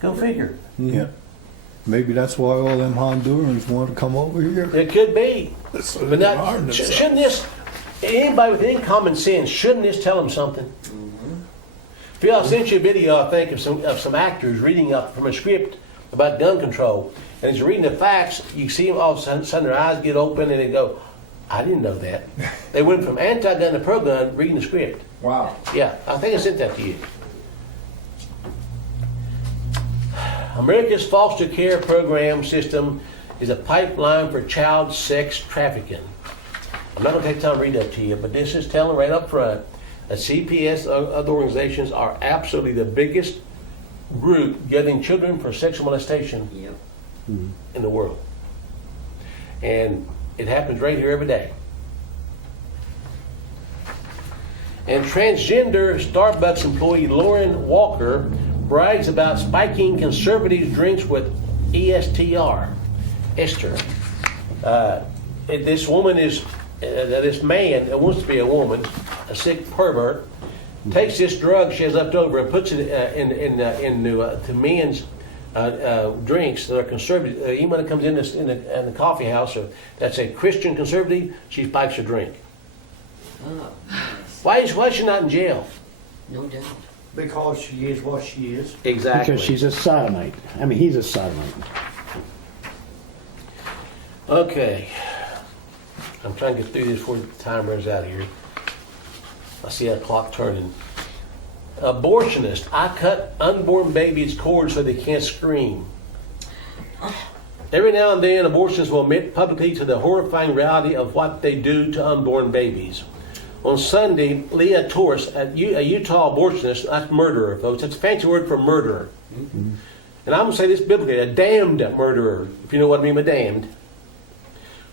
Go figure. Yeah. Maybe that's why all them Hondurans want to come over here. It could be. But now, shouldn't this, anybody with any common sense, shouldn't this tell them something? Phil, I sent you a video, I think, of some actors reading up from a script about gun control. And as you're reading the facts, you see them all of a sudden their eyes get open and they go, I didn't know that. They went from anti-gun to pro-gun reading the script. Wow. Yeah, I think I sent that to you. America's foster care program system is a pipeline for child sex trafficking. I'm not going to take time to read that to you, but this is telling right up front that CPS and other organizations are absolutely the biggest group getting children for sexual molestation in the world. And it happens right here every day. And transgender Starbucks employee Lauren Walker brags about spiking conservative drinks with ESTR, Esther. This woman is, this man that wants to be a woman, a sick pervert, takes this drug she has left over and puts it into men's drinks that are conservative. Anyone that comes in the coffee house that's a Christian conservative, she spikes a drink. Oh, Why is she not in jail? no doubt. Because she is what she is. Exactly. Because she's a sodomite. I mean, he's a sodomite. Okay. I'm trying to get through this before the time runs out here. I see that clock turning. Abortionist. I cut unborn babies' cords so they can't scream. Every now and then, abortionists will admit publicly to the horrifying reality of what they do to unborn babies. On Sunday, Leah Torres, a Utah abortionist, that's murderer, folks. That's a fancy word for murderer. And I'm going to say this biblically, a damned murderer, if you know what I mean by damned,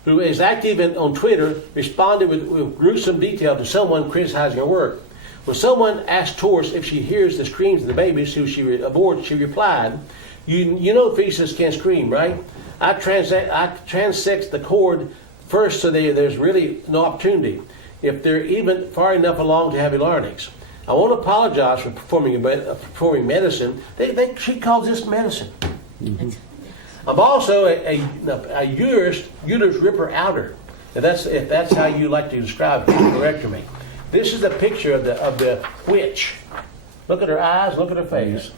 who is active on Twitter, responded with gruesome detail to someone criticizing her work. When someone asked Torres if she hears the screams of the babies who she aborts, she replied, you know fetuses can't scream, right? I transect the cord first so there's really no opportunity. If they're even far enough along to have a larynx. I won't apologize for performing medicine. She calls this medicine. I'm also a uterus ripper outer. If that's how you like to describe it, correct me. This is a picture of the witch. Look at her eyes, look at her face.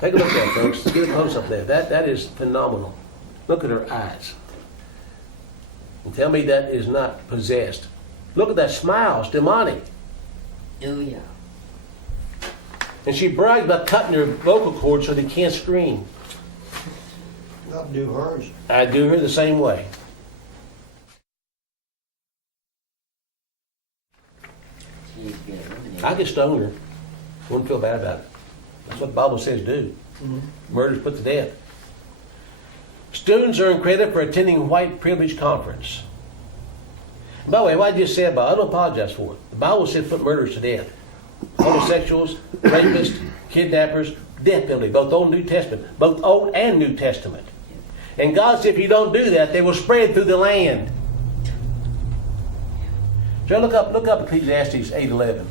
Take a look at that, folks. Get a close up there. That is phenomenal. Look at her eyes. And tell me that is not possessed. Look at that smile, it's demonic. Oh, yeah. And she brags about cutting her vocal cords so they can't scream. I'll do hers. I do her the same way. She's been eliminated. I could stone her. Wouldn't feel bad about it. That's what the Bible says do. Murder's put to death. Students earn credit for attending white privilege conference. By the way, what I just said about, I don't apologize for it. The Bible says put murderers to death. Homosexuals, rapists, kidnappers, death penalty, both Old and New Testament. Both Old and New Testament. And God said if you don't do that, they will spread through the land. So look up Ecclesiastes 8:11.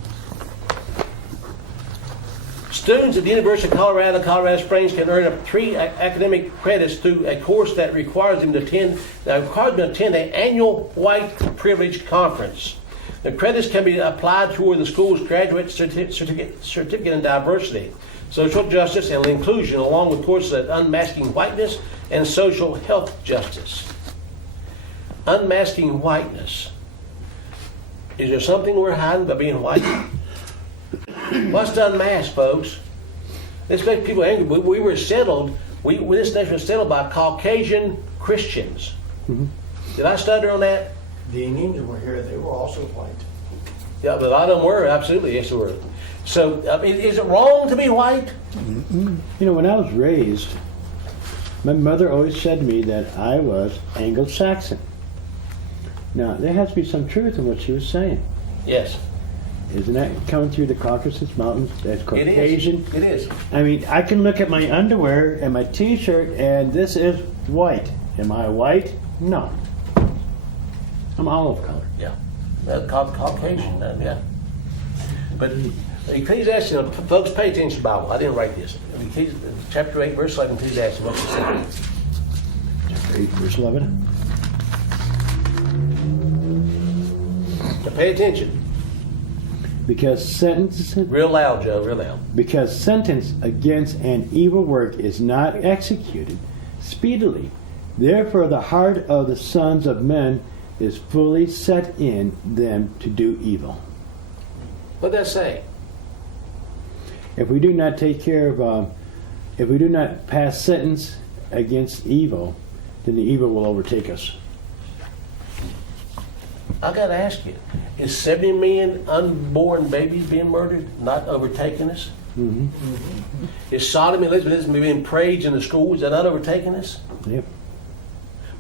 Students at the University of Colorado Springs can earn up 3 academic credits through a course that requires them to attend an annual white privilege conference. The credits can be applied toward the school's graduate certificate in diversity, social justice, and inclusion, along with courses at unmasking whiteness and social health justice. Unmasking whiteness. Is there something we're hiding by being white? What's to unmask, folks? This makes people angry. We were settled, this nation was settled by Caucasian Christians. Did I stutter on that? The Indians were here, they were also white. Yeah, but a lot of them were, absolutely, yes they were. So, is it wrong to be white? You know, when I was raised, my mother always said to me that I was Anglo-Saxon. Now, there has to be some truth in what she was saying. Yes. Isn't that coming through the Caucasus Mountains as Caucasian? It is. I mean, I can look at my underwear and my t-shirt and this is white. Am I white? No. I'm olive color. Yeah. That's called Caucasian, yeah. But Ecclesiastes, folks, pay attention to the Bible. I didn't write this. chapter 8, verse 11, please ask him what he said. Chapter 8, verse 11. Now pay attention. Because sentence Real loud, Joe, real loud. Because sentence against an evil work is not executed speedily. Therefore the heart of the sons of men is fully set in them to do evil. What'd that say? If we do not take care of, if we do not pass sentence against evil, then the evil will overtake us. I got to ask you, is 70 million unborn babies being murdered not overtaking us? Mm-hmm. Is Sodom and Lesbianism being praised in the schools? Is that not overtaking us? Yep.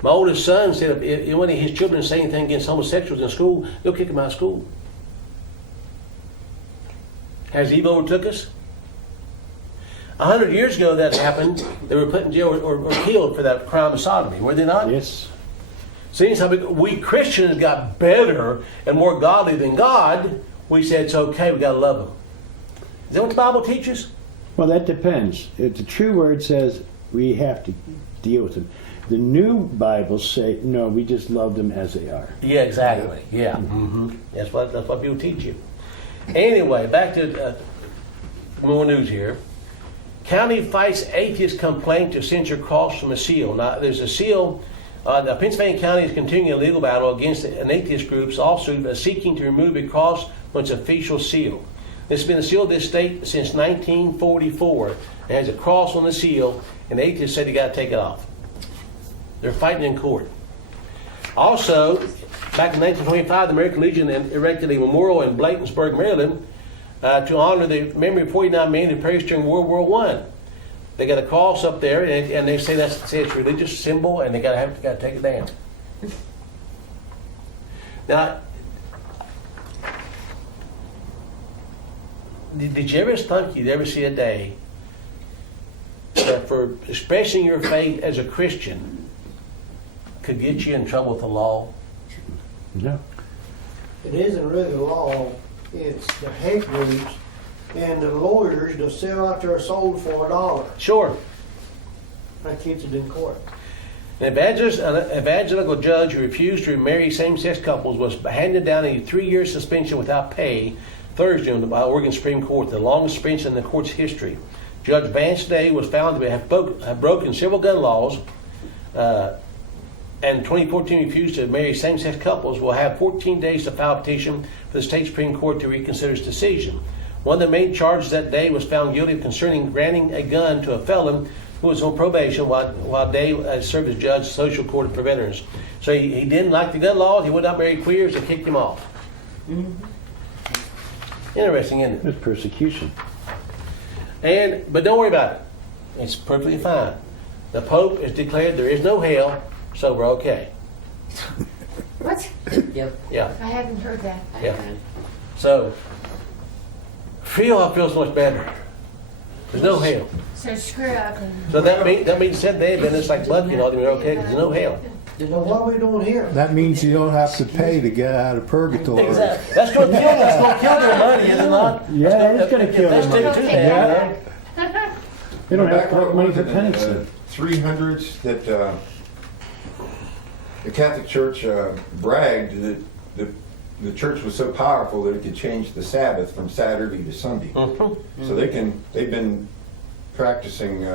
My oldest son said if one of his children say anything against homosexuals in school, they'll kick him out of school. Has evil overtook us? 100 years ago that happened, they were put in jail or killed for that crime of sodomy, were they not? Yes. See, how we Christians got better and more godly than God. We said it's okay, we got to love them. Is that what the Bible teaches? Well, that depends. If the true word says we have to deal with them. The new Bibles say, no, we just love them as they are. Yeah, exactly. Yeah. Mm-hmm. That's what people teach you. Anyway, back to more news here. County fights atheist complaint to censure cross from a seal. Now, there's a seal. Now, Pennsylvania County is continuing a legal battle against an atheist group's lawsuit seeking to remove a cross from its official seal. This has been the seal of this state since 1944. It has a cross on the seal, and the atheists said you got to take it off. They're fighting in court. Also, back in 1925, the American Legion erected a memorial in Bladensburg, Maryland, to honor the memory of 49 men who perished during World War I. They got a cross up there, and they say it's a religious symbol, and they got to take it down. Now, did you ever think you'd ever see a day that for expressing your faith as a Christian could get you in trouble with the law? No. It isn't really the law, it's the hate groups and the lawyers that sell out their soul for $1. Sure. That keeps it in court. An evangelical judge who refused to marry same-sex couples was handed down a 3-year suspension without pay Thursday by Oregon Supreme Court, the longest suspension in the court's history. Judge Vance Day was found to have broken several gun laws, and in 2014 refused to marry same-sex couples. Will have 14 days to file a petition for the state Supreme Court to reconsider its decision. One of the main charges that day was found guilty of concerning granting a gun to a felon who was on probation while Day served as judge social court for veterans. So he didn't like the gun laws. He would not marry queers. They kicked him off. Mm-hmm. Interesting, isn't it? It's persecution. But don't worry about it. It's perfectly fine. The Pope has declared there is no hell, so we're okay. What? Yep. Yeah. I haven't heard that. Yeah. So I feel so much better. There's no hell. So screw up and... So that means said they then it's like Butch, we're okay because there's no hell. Well, what are we doing here? That means you don't have to pay to get out of purgatory. Exactly. That's going to kill their money, is it not? Yeah, it's going to kill Let's them. stick to Yeah. that. They don't have Back to when collect it money was for in penance. the 300s that the Catholic Church bragged that the church was so powerful that it could change the Sabbath from Saturday to Sunday. Mm-hmm. So they've been practicing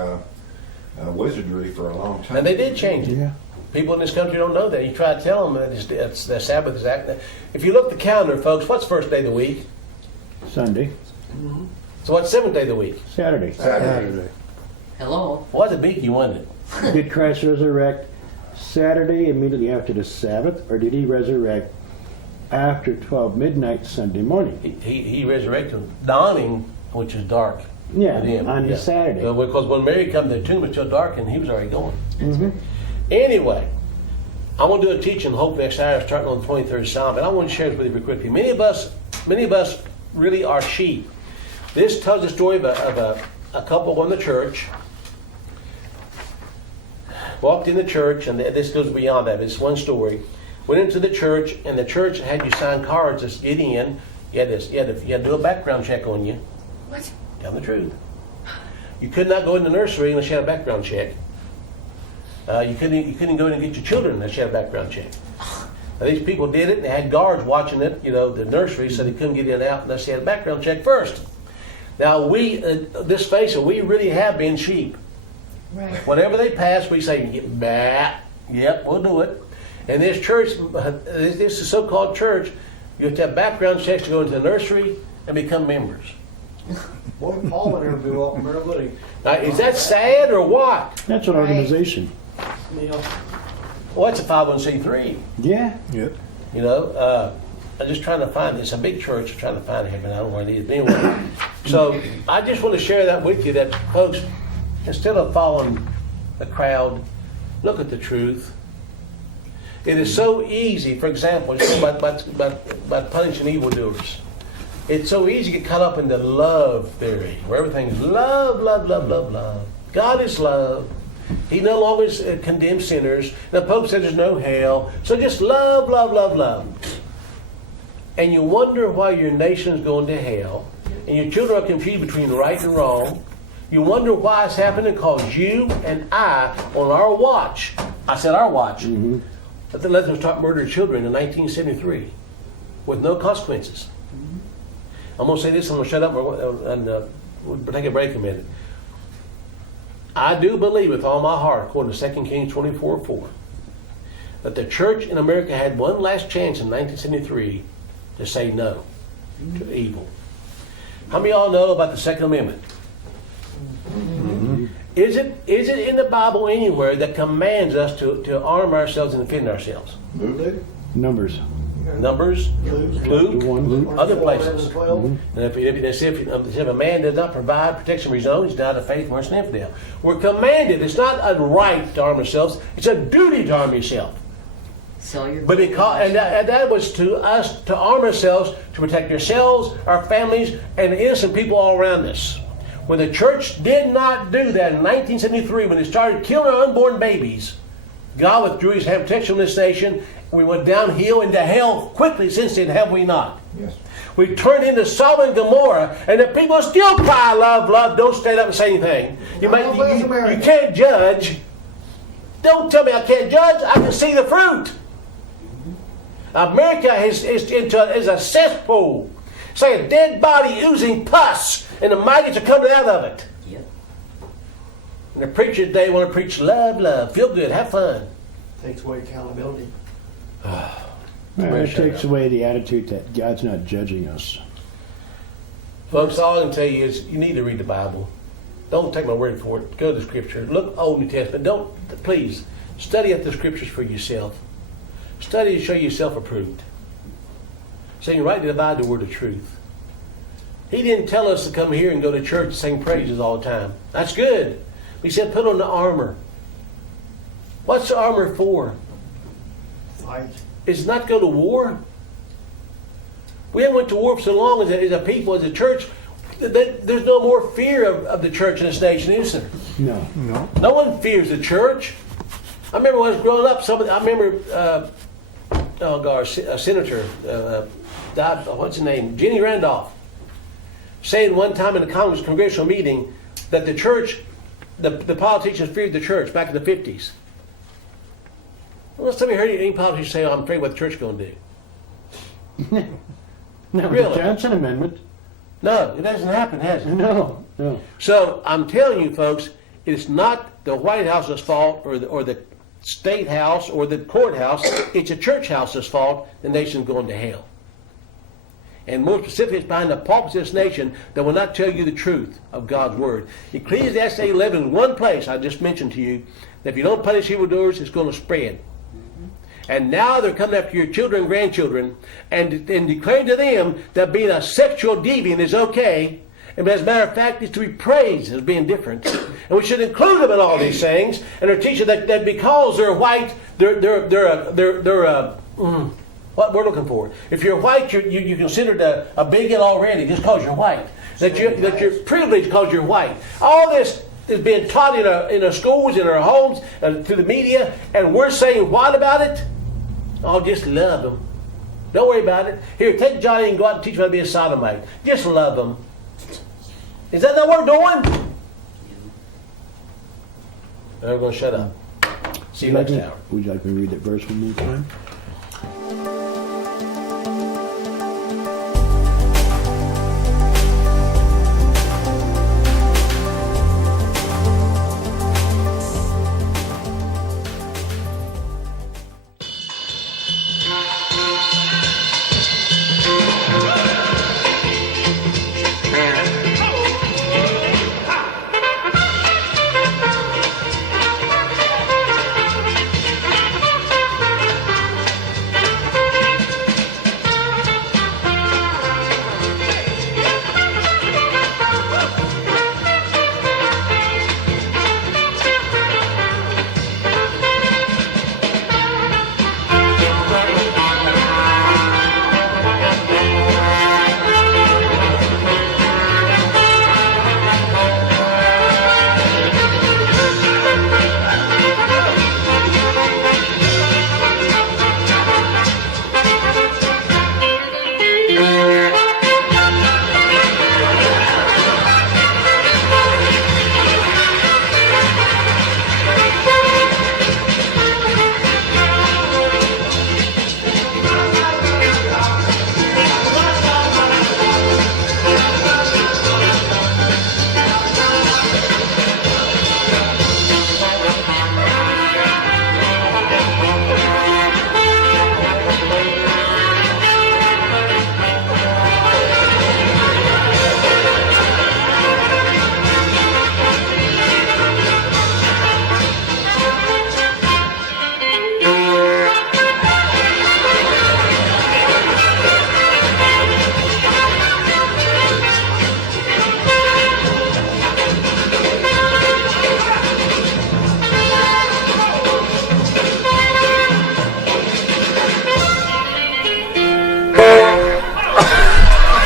wizardry for a long time. And they did change it. Yeah. People in this country don't know that. You try to tell them that it's the Sabbath is acting. If you look at the calendar, folks, what's first day of the week? Sunday. So what's seventh day of the week? Saturday. Saturday. Hello. What's a beaky, wasn't it? Did Christ resurrect Saturday immediately after the Sabbath, or did he resurrect after 12 midnight Sunday morning? He resurrected dawning, which is dark. Yeah, for them. on the Saturday. Well, because when Mary come to the tomb, it's still dark, and he was already going. Mm-hmm. Anyway, I want to do a teaching, hopefully next Saturday, starting on the 23rd Psalm, but I want to share this with you very quickly. Many of us really are sheep. This tells the story of a couple in the church. Walked in the church, and this goes beyond that. It's one story. Went into the church, and the church had you sign cards to get in. You had to do a background check on you. What? Tell the truth. You could not go in the nursery unless you had a background check. You couldn't go in and get your children unless you had a background check. Now, these people did it, and they had guards watching it, the nursery, so they couldn't get in and out unless they had a background check first. Now, let's face it, we really have been sheep. Right. Whatever they pass, we say, bah, yep, we'll do it. And this church, this is so-called church, you have to have background checks to go into the nursery and become members. Boy, Paul would never do up there, would he? Now, is that sad or what? That's an Right. organization. Well, it's a 501c3. Yeah. Yep. I'm just trying to find, it's a big church, I'm trying to find heaven, I don't know where it is. But anyway, so I just want to share that with you, that folks, instead of following the crowd, look at the truth. It is so easy, for example, just by punishing evildoers. It's so easy to get caught up in the love theory, where everything is love, love, love, love, love. God is love. He no longer condemns sinners. The Pope said there's no hell. So just love, love, love, love. And you wonder why your nation's going to hell, and your children are confused between right and wrong. You wonder why it's happening because you and I, on our watch, I said our watch, that they let them start murdering children in 1973 with no consequences. I'm going to say this, I'm going to shut up and we'll take a break a minute. I do believe with all my heart, according to 2 Kings 24:4, that the church in America had one last chance in 1973 to say no to evil. How many of y'all know about the Second Amendment? Is it in the Bible anywhere that commands us to arm ourselves and defend ourselves? Numbers. Numbers, Luke, Luke. other places. And if a man does not provide protection for his own, he's died of faith worse than infidel. We're commanded. It's not a right to arm ourselves. It's a duty to arm yourself. Sell your But that was to us to arm ourselves to protect ourselves, our families, and the innocent people all around us. When the church did not do that in 1973, when they started killing our unborn babies, God withdrew His hand of protection on this nation. We went downhill into hell quickly since then, have we not? Yes. We turned into Sodom and Gomorrah, and the people still cry, love, love. Don't stand up and say anything. You can't judge. Don't tell me I can't judge. I can see the fruit. America is a cesspool. It's like a dead body oozing pus, and the maggots are coming out of it. Yep. And the preachers today want to preach love, love, feel good, have fun. Takes away accountability. It takes away the attitude that God's not judging us. Folks, all I can tell you is you need to read the Bible. Don't take my word for it. Go to the Scripture. Look Old New Testament. Please, study up the Scriptures for yourself. Study to show yourself approved. So you rightly divide the word of truth. He didn't tell us to come here and go to church and sing praises all the time. That's good. He said put on the armor. What's the armor for? Fight. It's not go to war. We haven't went to war for so long as a people, as a church. There's no more fear of the church in this nation, is there? No. No one fears the church. I remember when I was growing up, a senator, died, what's his name? Jenny Randolph, saying one time in a Congress congressional meeting that the church, the politicians feared the church back in the 50s. Well, somebody heard any politician say, I'm afraid what the church is going to do. That was Really? the Johnson Amendment. No, it hasn't happened, has it? No. So I'm telling you, folks, it's not the White House's fault or the State House or the courthouse. It's a church house's fault. The nation's going to hell. And more specifically, it's behind the pulpits of this nation that will not tell you the truth of God's Word. Ecclesiastes 11 is one place I just mentioned to you that if you don't punish evildoers, it's going to spread. And now they're coming after your children and grandchildren and declaring to them that being a sexual deviant is okay. And as a matter of fact, it's to be praised as being different. And we should include them in all these things. And they're teaching that because they're white, what we're looking for. If you're white, you're considered a bigot already just because you're white. That you're privileged because you're white. All this is being taught in our schools, in our homes, through the media, and we're saying what about it? Oh, just love them. Don't worry about it. Here, take Johnny and go out and teach him how to be a sodomite. Just love them. Is that not what we're doing? And we're going to shut up. See you next hour. Would you like me to read that verse one more time?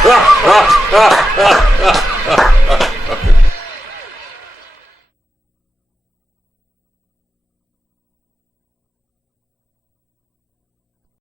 Ha ha ha ha!